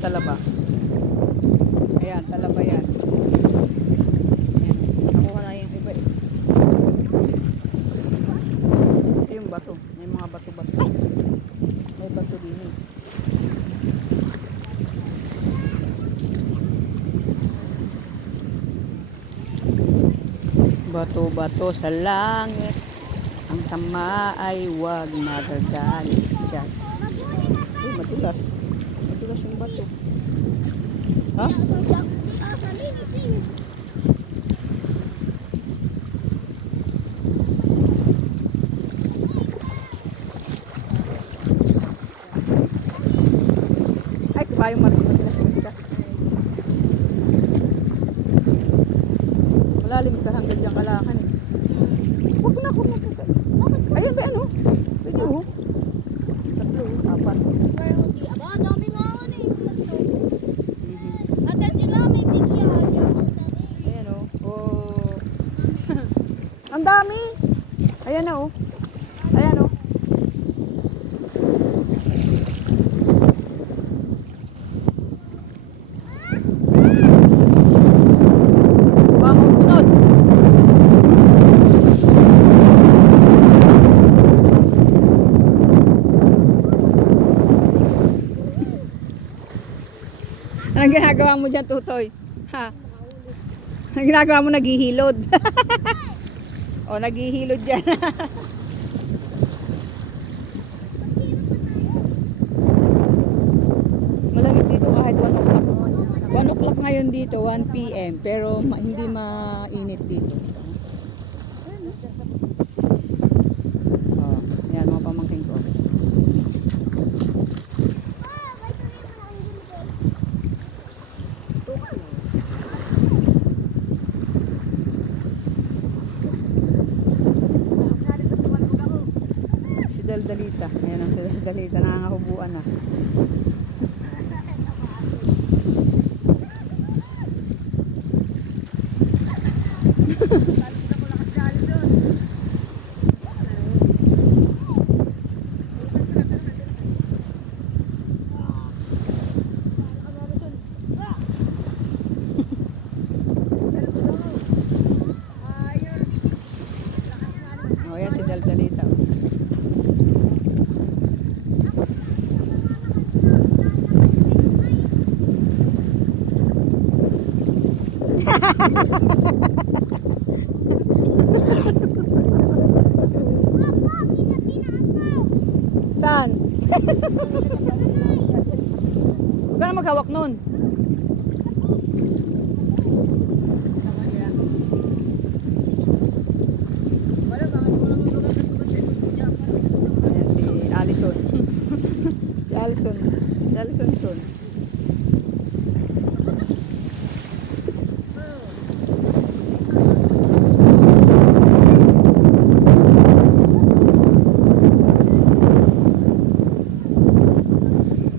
talaba. Ayan, talaba yan. Ayan, nakuha na yung iba. Ito yung bato. May mga bato-bato. May bato din eh. Bato-bato sa langit. Ang tama ay huwag magagalit dyan. Uy, madulas. Madulas yung bato. Ha? Ay, kumayong madulas. Malalim ka hanggang dyan kalakan eh. Huwag na. Ayun ba ano? Pwede ho. Tatlo, apat. Pero di, aba, dami nga ako na yung tatlo. Atan sila, may bigyan. Ayan o. Oh. Ang dami. Ayan na o. Ayan o. Bangon kunod. Anong ginagawa mo dyan, Tutoy? Ha? Anong ginagawa mo? Naghihilod. O, naghihilod dyan. Malamig dito kahit 1 o'clock. 1 o'clock ngayon dito, 1 p.m. Pero hindi mainit dito. O, yan mga pamangkin ko. Daldalita. Ayan ang si Daldalita. Nangangahubuan na. O, ayan si Daldalita. Saan? Huwag ka na maghawak nun. Ayan si Alison. Si Alison. Si Alison.